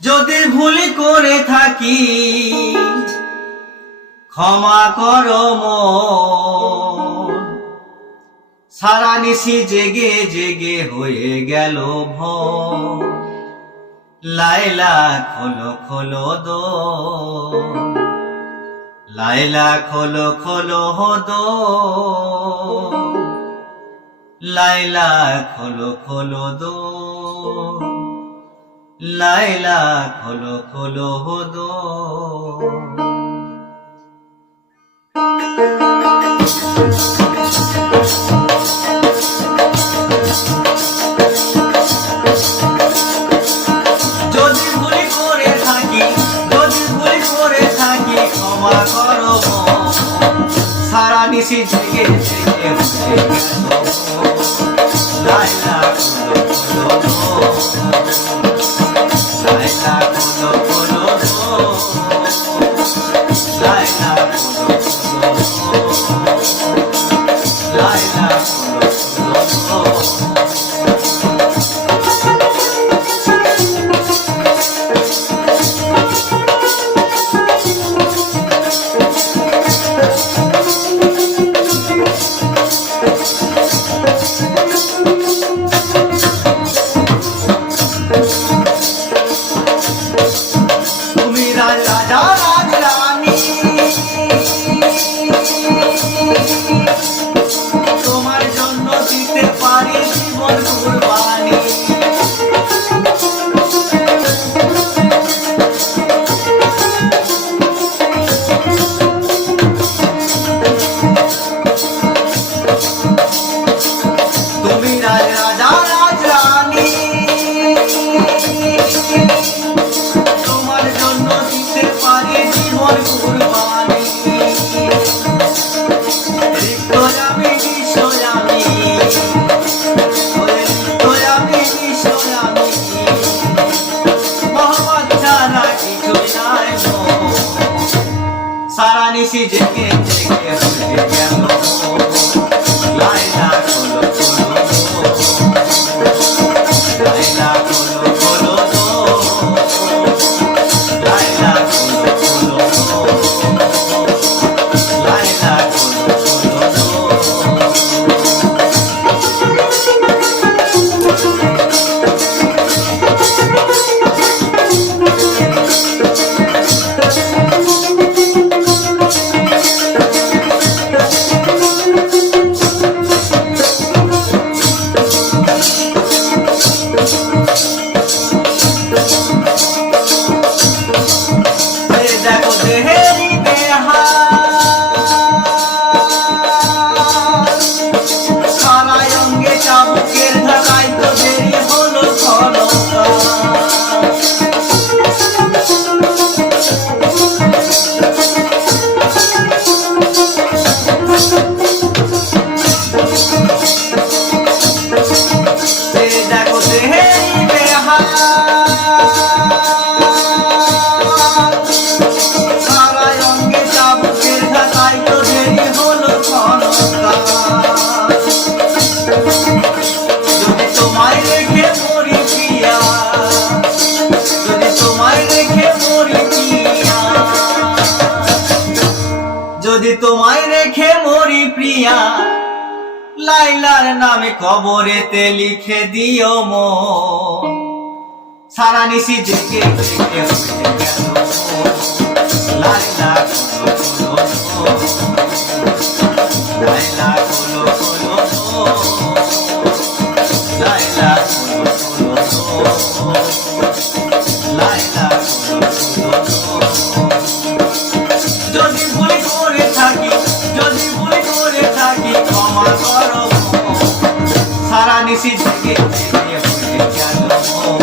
যদি ভুল করে থাকি ক্ষমা করো মন। সারা নিশি জেগে জেগে হয়ে গেল ভোর। লাইলা খোলো খোলো দো, লাইলা খোলো খোলো দো, লাইলা খোলো খোলো দো, লাইলা খোলো খোলো দো। যদি ভুল করে থাকি, যদি ভুল করে থাকি ক্ষমা করো মন। সারা নিশি জেগে জেগে হয়ে গেল ভোর। লাইলা খোলো খোলো দো, লাইলা খোলো খোলো দো, লাইলা খোলো খোলো দো, লাইলা খোলো খোলো দো। রাজা রাজরানী তোমার জন্য দিতে পারি জীবন কুরবানি। তুমি রাজা রাজরানী তোমার জন্য দিতে পারি জীবন কুরবানি। রিক্ত আমি বিষয় আমি, রিক্ত আমি বিষয় আমি, মোহাম্মদ ছাড়া কিছুই নাই মোর। সারা নিশি জেগে জেগে হয়ে গেল ভোর। লাইলা খোলো খোলো দো, লাইলা খোলো খোলো দো, লাইলা খোলো খোলো দো, লাইলা খোলো খোলো দো। দেখো দেহেরি বেহাল, সারা অঙ্গে চাবুকের ধারায় তো দেরি হলো ক্ষণকাল। দেখো দেহেরি বেহাল, যদি তোমায় রেখে মরি প্রিয়া, যদি তোমায় রেখে মরি প্রিয়া, যদি তোমায় রেখে মরি প্রিয়া, লাইলার নামে কবরেতে লিখে দিও মন। সারা নিশি জেগে জেগে হয়ে গেল ভোর। লাইলা খোলো খোলো দো, লাইলা খোলো খোলো দো, লাইলা খোলো খোলো দো, লাইলা খোলো খোলো দো। যদি ভুল করে থাকি, যদি ভুল করে থাকি ক্ষমা করো মন। সারা নিশি জেগে জেগে হয়ে গেল ভোর।